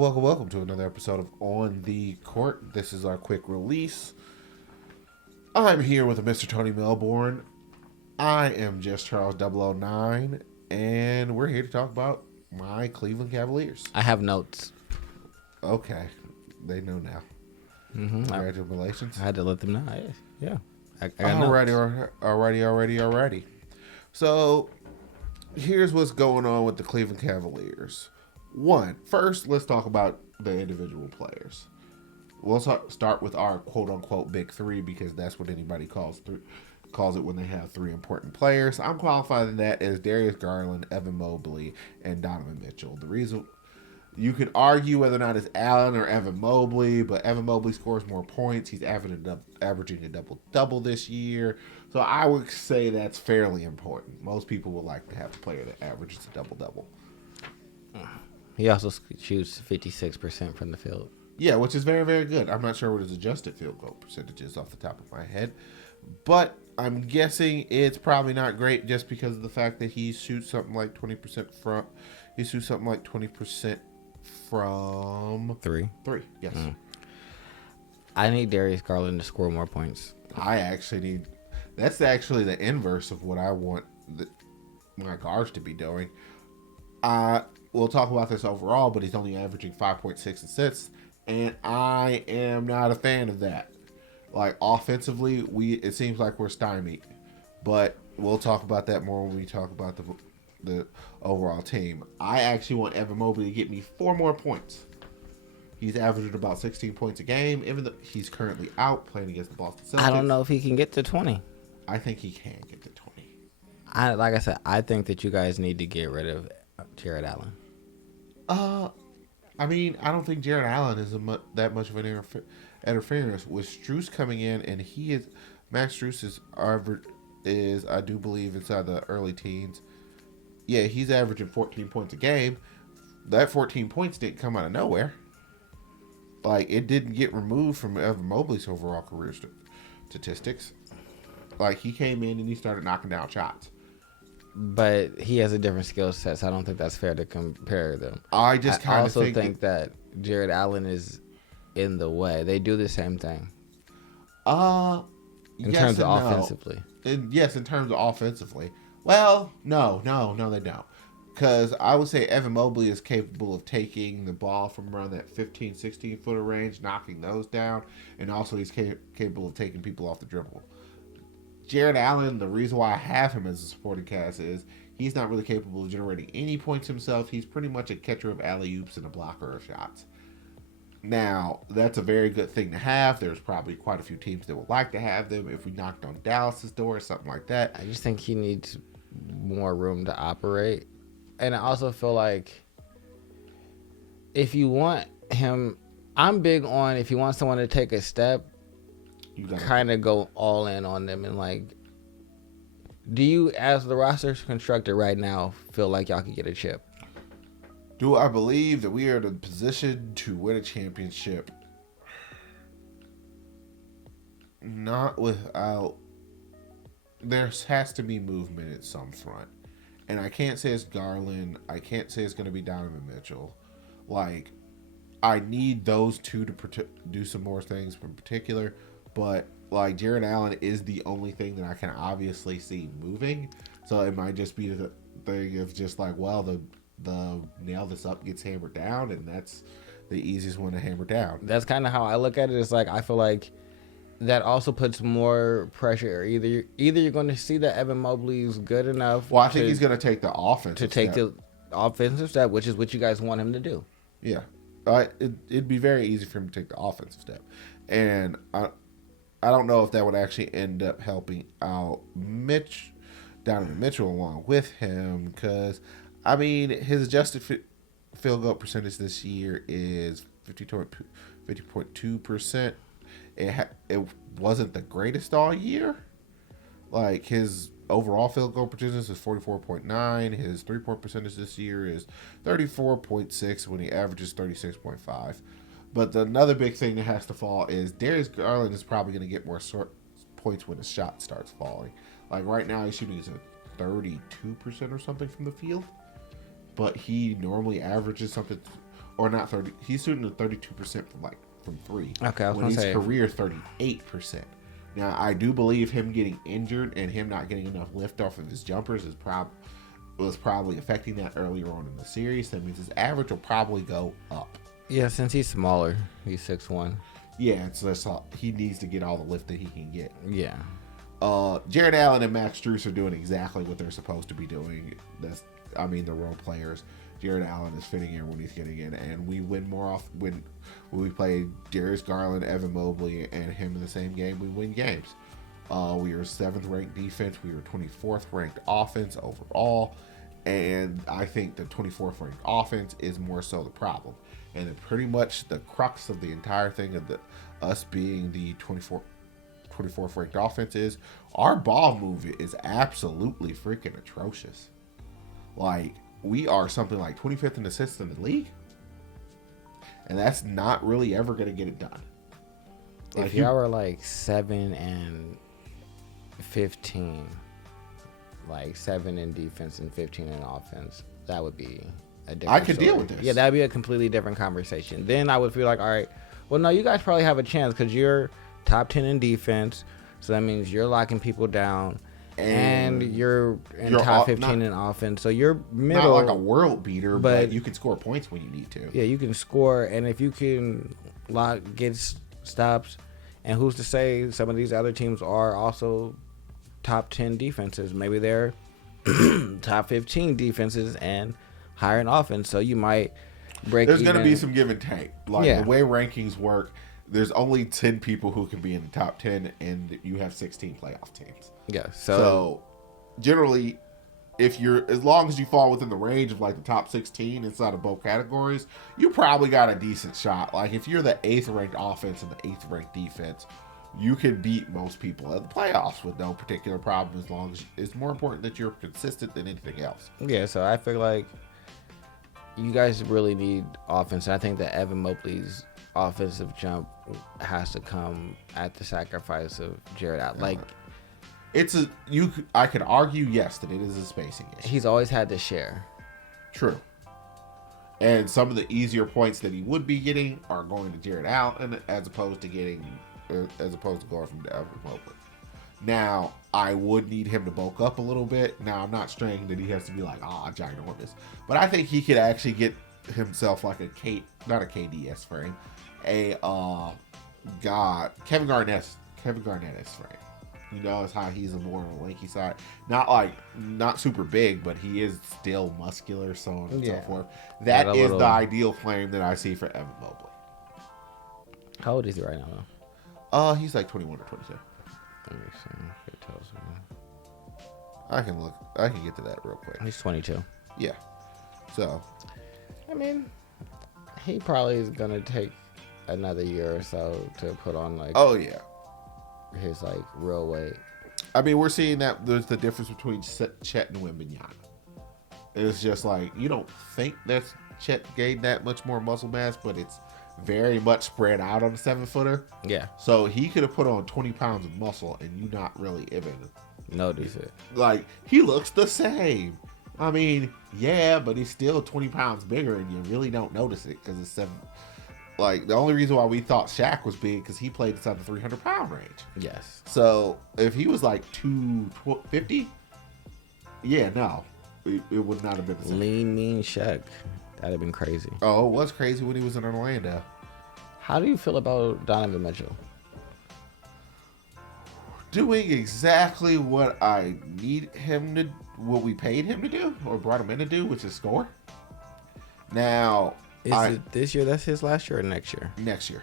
Welcome to another episode of On the Court. This is our quick release. I'm here with Mr. Tony Melbourne. I am just Charles 009, and we're here to talk about my Cleveland Cavaliers. I have notes. Okay, they know now. Congratulations. I had to let them know. Yeah. I got notes. Alrighty. So, here's what's going on with the Cleveland Cavaliers. First, let's talk about the individual players. We'll start with our quote-unquote big three because that's what anybody calls it when they have three important players. I'm qualifying that as Darius Garland, Evan Mobley, and Donovan Mitchell. The reason you could argue whether or not it's Allen or Evan Mobley, but Evan Mobley scores more points. He's averaging a double-double this year. So I would say that's fairly important. Most people would like to have a player that averages a double-double. He also shoots 56% from the field. Yeah, which is very, very good. I'm not sure what his adjusted field goal percentage is off the top of my head. But I'm guessing it's probably not great just because of the fact that he shoots something like 20% from... He shoots something like 20% from... Three, yes. I need Darius Garland to score more points. I actually need... That's actually the inverse of what I want my guards to be doing. We'll talk about this overall, but he's only averaging 5.6 assists, and I am not a fan of that. Like, offensively, it seems like we're stymied, but we'll talk about that more when we talk about the overall team. I actually want Evan Mobley to get me 4 more points. He's averaging about 16 points a game, even though he's currently out playing against the Boston Celtics. I don't know if he can get to 20. I think he can get to 20. Like I said, I think that you guys need to get rid of Jared Allen. I mean, I don't think Jared Allen is that much of an interference with Strus coming in, and Max Strus is I do believe inside the early teens. Yeah, he's averaging 14 points a game. That 14 points didn't come out of nowhere. Like, it didn't get removed from Evan Mobley's overall career statistics. Like, he came in and he started knocking down shots. But he has a different skill set, so I don't think that's fair to compare them. I also think that Jared Allen is in the way. They do the same thing. In terms of offensively. Yes, in terms of offensively. Well, no, they don't. Because I would say Evan Mobley is capable of taking the ball from around that 15, 16-footer range, knocking those down, and also he's capable of taking people off the dribble. Jared Allen, the reason why I have him as a supporting cast is he's not really capable of generating any points himself. He's pretty much a catcher of alley-oops and a blocker of shots. Now, that's a very good thing to have. There's probably quite a few teams that would like to have them if we knocked on Dallas's door or something like that. I just think he needs more room to operate. And I also feel like if you want him, I'm big on if you want someone to take a step, kind of go all in on them. And like, do you, as the roster's constructed right now, feel like y'all could get a chip? Do I believe that we are in a position to win a championship? Not without... There has to be movement at some front. And I can't say it's Garland. I can't say it's going to be Donovan Mitchell. Like, I need those two to do some more things in particular. But, like, Jared Allen is the only thing that I can obviously see moving. So it might just be the thing of just like, well, the nail this up gets hammered down, and that's the easiest one to hammer down. That's kind of how I look at it. It's like, I feel like that also puts more pressure. Either you're going to see that Evan Mobley's good enough. Well, I think he's going to take the offensive step. The offensive step, which is what you guys want him to do. Yeah. It'd be very easy for him to take the offensive step. And I don't know if that would actually end up helping out Donovan Mitchell along with him, because, I mean, his adjusted field goal percentage this year is 50.2%. It wasn't the greatest all year. Like, his overall field goal percentage is 44.9. His three-point percentage this year is 34.6 when he averages 36.5. But another big thing that has to fall is Darius Garland is probably going to get more points when his shot starts falling. Like, right now he's shooting at 32% or something from the field. But he normally averages something or not 30. He's shooting at 32% from three. Okay, I was when gonna his say career 38%. Now I do believe him getting injured and him not getting enough lift off of his jumpers was probably affecting that earlier on in the series. That means his average will probably go up. Yeah, since he's smaller, he's 6'1". Yeah, so he needs to get all the lift that he can get. Yeah. Jared Allen and Max Strus are doing exactly what they're supposed to be doing. The role players. Jared Allen is fitting in when he's getting in, and we win more off when we play Darius Garland, Evan Mobley, and him in the same game. We win games. We are 7th ranked defense. We are 24th ranked offense overall, and I think the 24th ranked offense is more so the problem. And pretty much the crux of the entire thing of us being the 24th ranked offense is our ball movement is absolutely freaking atrocious. Like, we are something like 25th in assists in the league, and that's not really ever going to get it done. Like, if y'all were like 7 and 15, like 7 in defense and 15 in offense, that would be a different I could story. deal with this. Yeah, that would be a completely different conversation. Then I would feel like, all right, well, no, you guys probably have a chance because you're top 10 in defense, so that means you're locking people down. And you're top 15 in offense, so you're middle. Not like a world beater, but you can score points when you need to. Yeah, you can score, and if you can get stops, and who's to say some of these other teams are also top 10 defenses? Maybe they're top 15 defenses and higher in offense, so you might break. There's going to be some give and take. Like the way rankings work, there's only 10 people who can be in the top 10, and you have 16 playoff teams. Yeah. So generally, as long as you fall within the range of like the top 16 inside of both categories, you probably got a decent shot. Like if you're the 8th ranked offense and the 8th ranked defense, you can beat most people at the playoffs with no particular problem. As long as it's more important that you're consistent than anything else. Yeah. So I feel like you guys really need offense. I think that Evan Mobley's offensive jump has to come at the sacrifice of Jared Allen. Like, I could argue, yes, that it is a spacing issue. He's always had to share. True. And some of the easier points that he would be getting are going to Jared Allen as opposed to going from Evan Mobley. Now, I would need him to bulk up a little bit. Now, I'm not saying that he has to be like, ginormous. But I think he could actually get himself like not a KDS frame, Kevin Garnett's frame. You know, it's how he's a more lanky side. Not super big, but he is still muscular, so on and so forth. That is the ideal frame that I see for Evan Mobley. How old is he right now, though? He's like 21 or 22. Let me see. It tells me. I can look. I can get to that real quick. He's 22. Yeah. So. I mean, he probably is going to take another year or so to put on, like... Oh, yeah. His like real weight. I mean, we're seeing that there's the difference between Chet and Wembanyama. It's just like you don't think that Chet gained that much more muscle mass, but it's very much spread out on the 7-footer. Yeah. So he could have put on 20 pounds of muscle and you not really even notice it. Like he looks the same. I mean, yeah, but he's still 20 pounds bigger, and you really don't notice it because it's 7. Like, the only reason why we thought Shaq was big because he played inside the 300-pound range. Yes. So, if he was like 250, yeah, no. It would not have been the same. Lean, mean Shaq. That'd have been crazy. Oh, it was crazy when he was in Orlando. How do you feel about Donovan Mitchell? Doing exactly what I need him to, what we paid him to do, or brought him in to do, which is score. Now... Is it this year? That's his last year or next year? Next year.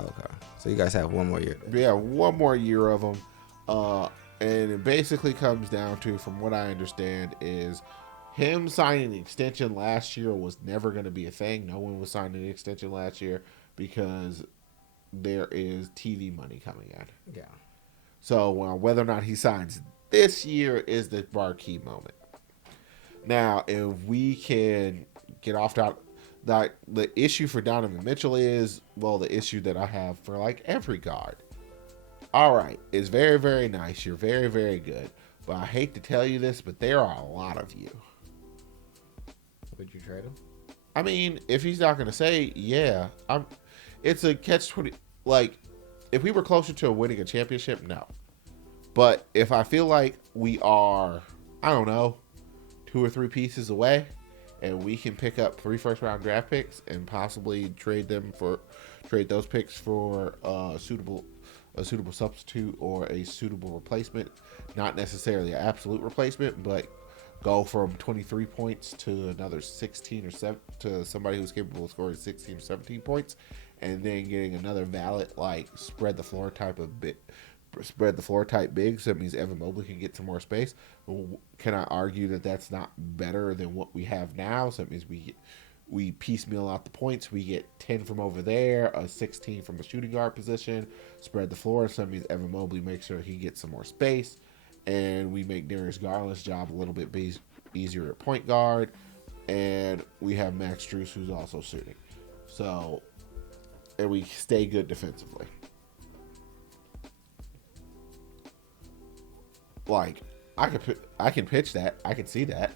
Okay. So you guys have one more year. Yeah, one more year of them. And it basically comes down to, from what I understand, is him signing the extension last year was never going to be a thing. No one was signing the extension last year because there is TV money coming in. Yeah. So whether or not he signs this year is the marquee moment. Now, if we can get off that the issue for Donovan Mitchell is, well, the issue that I have for like every guard. All right, it's very, very nice. You're very, very good. But I hate to tell you this, but there are a lot of you. Would you trade him? I mean, if he's not going to say, yeah, it's a catch-20. Like, if we were closer to winning a championship, no. But if I feel like we are, I don't know, 2 or 3 pieces away, and we can pick up 3 first-round draft picks and possibly trade those picks for a suitable substitute or a suitable replacement, not necessarily an absolute replacement, but go from 23 points to another 16 or 7 to somebody who's capable of scoring 16 or 17 points, and then getting another valid like spread the floor type big. So that means Evan Mobley can get some more space. Can I argue that that's not better than what we have now? So that means we piecemeal out the points. We get 10 from over there, a 16 from a shooting guard position, spread the floor. So that means Evan Mobley makes sure he gets some more space, and we make Darius Garland's job a little bit easier at point guard, and we have Max Strus who's also shooting. So, and we stay good defensively. Like, I can pitch that. I can see that.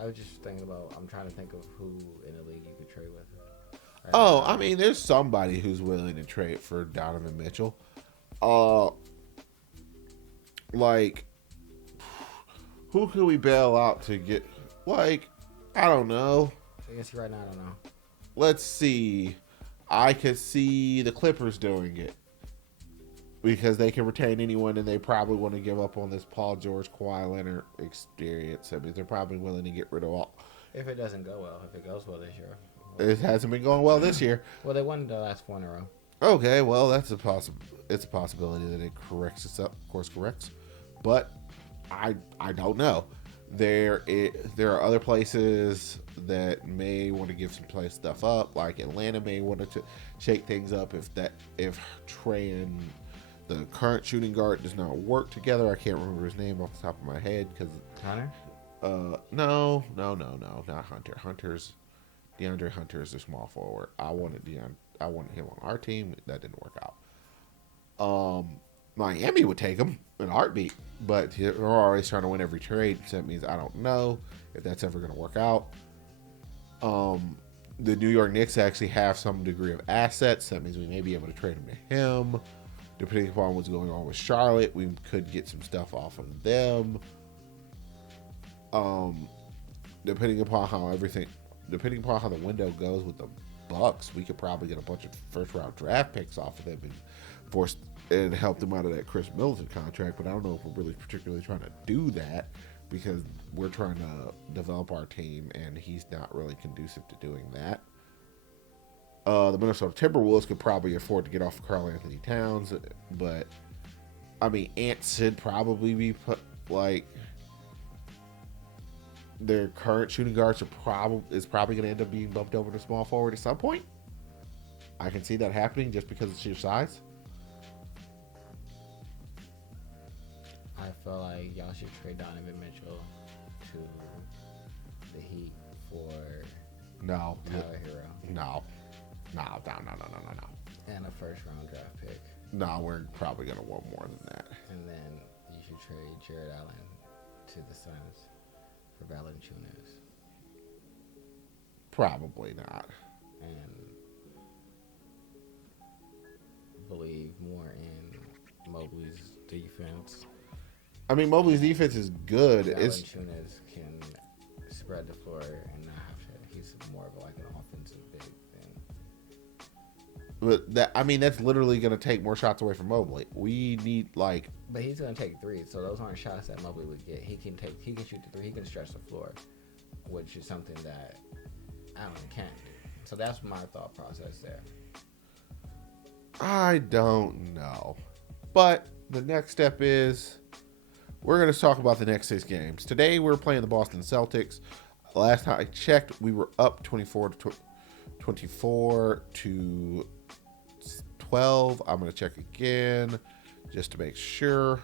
I was just thinking about. I'm trying to think of who in the league you could trade with. Oh, I mean, there's somebody who's willing to trade for Donovan Mitchell. Like, who could we bail out to get? Like, I don't know. I guess right now I don't know. Let's see. I could see the Clippers doing it because they can retain anyone, and they probably want to give up on this Paul George, Kawhi Leonard experience. I mean, they're probably willing to get rid of all. If it doesn't go well, if it goes well this year. It hasn't been going well this year. Well, they won the last 4 in a row. Okay, well, that's it's a possibility that it corrects itself, course corrects, but I don't know. There are other places that may want to give some stuff up, like Atlanta may want to shake things up if Trey and the current shooting guard does not work together. I can't remember his name off the top of my head because Hunter. No, not Hunter. DeAndre Hunter is a small forward. I wanted him on our team. That didn't work out. Miami would take him in a heartbeat, but they're always trying to win every trade. So that means I don't know if that's ever going to work out. The New York Knicks actually have some degree of assets. That means we may be able to trade him to him. Depending upon what's going on with Charlotte, we could get some stuff off of them. Depending upon how the window goes with the Bucks, we could probably get a bunch of first-round draft picks off of them and help them out of that Chris Middleton contract. But I don't know if we're really particularly trying to do that because we're trying to develop our team, and he's not really conducive to doing that. The Minnesota Timberwolves could probably afford to get off of Karl Anthony Towns, but I mean, Ant should probably be put like. Their current shooting guards is probably going to end up being bumped over to small forward at some point. I can see that happening just because of sheer size. I feel like y'all should trade Donovan Mitchell to the Heat for Tyler Hero. No. And a first-round draft pick. No, we're probably going to want more than that. And then you should trade Jared Allen to the Suns for Valanciunas. Probably not. And believe more in Mobley's defense. I mean, Mobley's defense is good. Valanciunas can spread the floor and not have to. He's more of like an offensive big thing. But that's literally going to take more shots away from Mobley. We need But he's going to take threes, so those aren't shots that Mobley would get. He can shoot the three. He can stretch the floor, which is something that Allen can't do. So that's my thought process there. I don't know. But the next step is we're going to talk about the next 6 games. Today we're playing the Boston Celtics. Last time I checked, we were up 24 to 12. I'm going to check again just to make sure.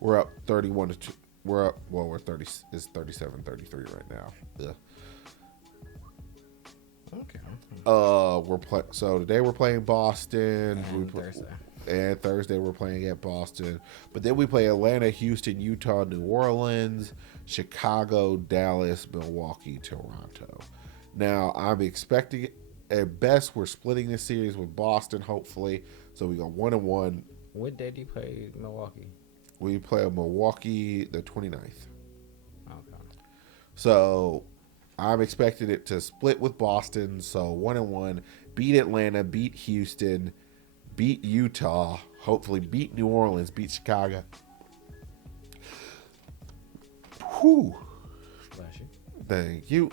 We're up 31 to 2. We're 30. It's 37-33 right now. Ugh. Okay. So today we're playing Boston. And Thursday we're playing at Boston. But then we play Atlanta, Houston, Utah, New Orleans, Chicago, Dallas, Milwaukee, Toronto. Now I'm expecting at best we're splitting this series with Boston, hopefully. So we go 1-1. What day do you play Milwaukee? We play Milwaukee the 29th. Okay. So I'm expecting it to split with Boston. So 1-1, beat Atlanta, beat Houston, beat Utah, hopefully beat New Orleans, beat Chicago. Whew. Bless you. Thank you.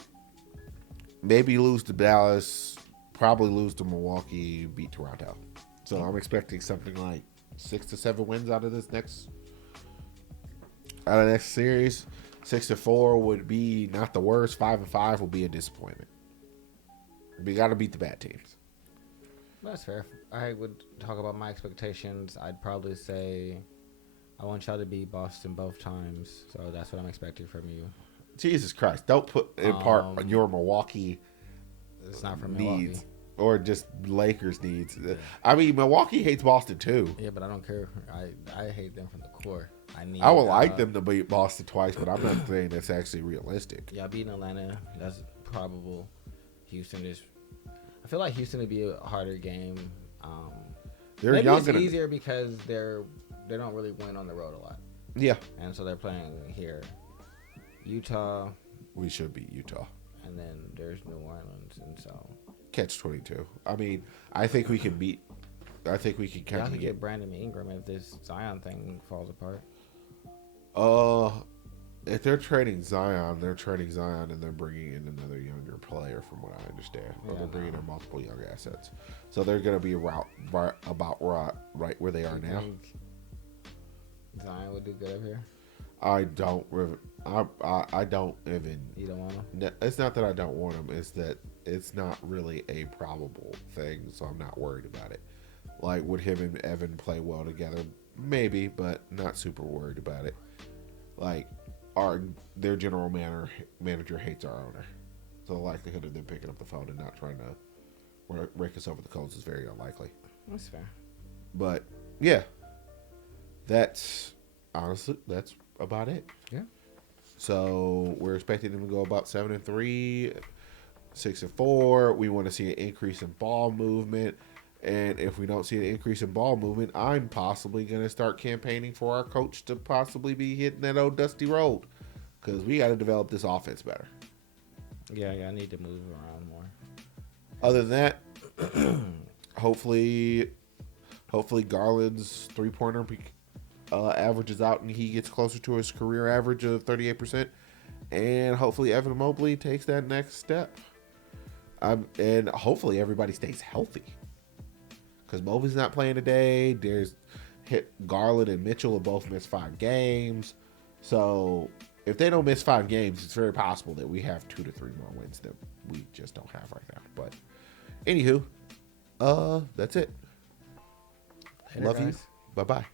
Maybe lose to Dallas, probably lose to Milwaukee, beat Toronto. So I'm expecting something like 6 to 7 wins out of this next series. 6-4 would be not the worst. 5-5 will be a disappointment. We got to beat the bad teams. That's fair. I would talk about my expectations. I'd probably say I want y'all to beat Boston both times. So that's what I'm expecting from you. Jesus Christ. Don't put in part your Milwaukee It's not from needs Milwaukee. or just Lakers needs. I mean, Milwaukee hates Boston too. Yeah, but I don't care. I hate them from the core. I would like them to beat Boston twice, but I'm not saying that's actually realistic. Yeah, beating Atlanta, that's probable. Houston is. I feel like Houston would be a harder game. They're maybe younger. It's easier because they don't really win on the road a lot. Yeah, and so they're playing here. Utah. We should beat Utah. And then there's New Orleans, and so catch 22. I mean, I think we can beat. I think we can y'all kind can of get Brandon Ingram if this Zion thing falls apart. If they're trading Zion, and they're bringing in another younger player, from what I understand. Or they're bringing in multiple young assets, so they're going to be right where they are You now. think Zion would do good up here. I don't even. You don't want him. It's not that I don't want him. It's that it's not really a probable thing, so I'm not worried about it. Like, would him and Evan play well together? Maybe, but not super worried about it. Like, their general manager hates our owner, so the likelihood of them picking up the phone and not trying to rake us over the coals is very unlikely. That's fair. But yeah, that's about it. Yeah. So we're expecting them to go about 7-3, 6-4. We want to see an increase in ball movement. And if we don't see an increase in ball movement, I'm possibly going to start campaigning for our coach to possibly be hitting that old dusty road, because we got to develop this offense better. Yeah, I need to move around more. Other than that, hopefully Garland's three-pointer averages out and he gets closer to his career average of 38%. And hopefully Evan Mobley takes that next step. And hopefully everybody stays healthy, because Mobley's not playing today. Garland and Mitchell have both missed 5 games. So if they don't miss 5 games, it's very possible that we have 2 to 3 more wins that we just don't have right now. But anywho, that's it. Later, Love guys. you. Bye-bye.